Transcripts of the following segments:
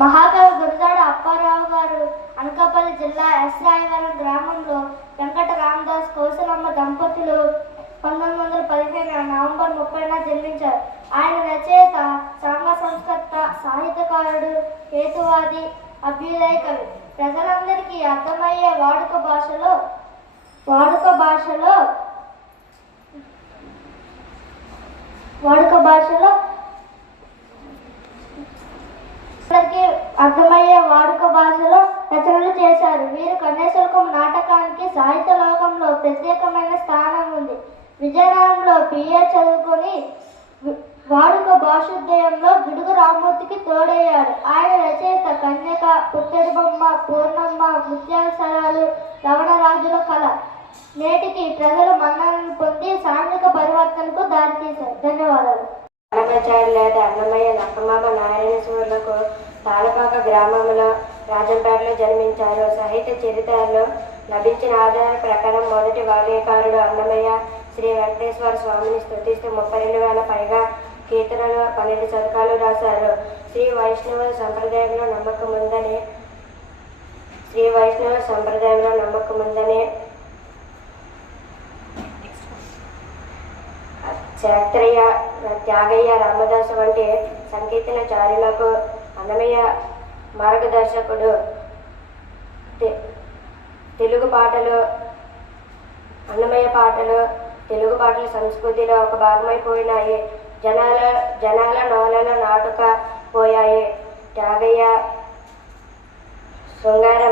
మహాకవి గురజాడ అప్పారావు గారు అనకాపల్లి జిల్లా ఎస్ రాయవరం గ్రామంలో వెంకట రామదాస్ కౌసలమ్మ దంపతులు 1915 నవంబర్ 30న జన్మించారు. ఆయన రచయిత, సంఘ సంస్కర్త, సాహిత్యకారుడు, హేతువాది, అభ్యుదయ కవి. ప్రజలందరికీ అర్థమయ్యే వాడుక భాషలో రచనలు చేశారు. వీరు కన్యాశుల్కం నాటకానికి సాహిత్య లోకంలో ప్రత్యేకమైన స్థానం ఉంది. విజయనగరంలో బిఏ చదువుకొని వాడుక భాషోద్యమంలో గిడుగు రామ్మూర్తికి తోడయ్యాడు. ఆయన రచయిత కన్యక, పుత్తడి బొమ్మ, పూర్ణమ్మ, ముత్యాల సరాలు, రవణరాజుల కళ నేటికి ప్రజలు మన్ననలు పొంది సాంఘిక పరివర్తనకు దారితీశారు. ధన్యవాదాలు. అన్నమాచార్య లేదా అన్నమయ్య నక్కమామ నారాయణేశ్వర్లకు తాళపాక గ్రామంలో రాజంపేటలో జన్మించారు. సాహిత్య చరిత్రలో లభించిన ఆధారాల ప్రకారం మొదటి వాగ్గేయకారుడు అన్నమయ్య శ్రీ వెంకటేశ్వర స్వామిని స్తుతిస్తూ 32,000 పైగా కీర్తనలు, 12 శతకాలు రాశారు. శ్రీ వైష్ణవ సంప్రదాయంలో నమ్మకముందని క్షేత్రయ్య, త్యాగయ్య, రామదాసు వంటి సంకీర్తనచారులకు అన్నమయ్య మార్గదర్శకుడు. అన్నమయ్య పాటలు తెలుగు పాటల సంస్కృతిలో ఒక భాగమైపోయినాయి. జనాల నోలలో నాటుక పోయాయి. త్యాగయ్య శృంగార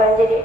మంజరి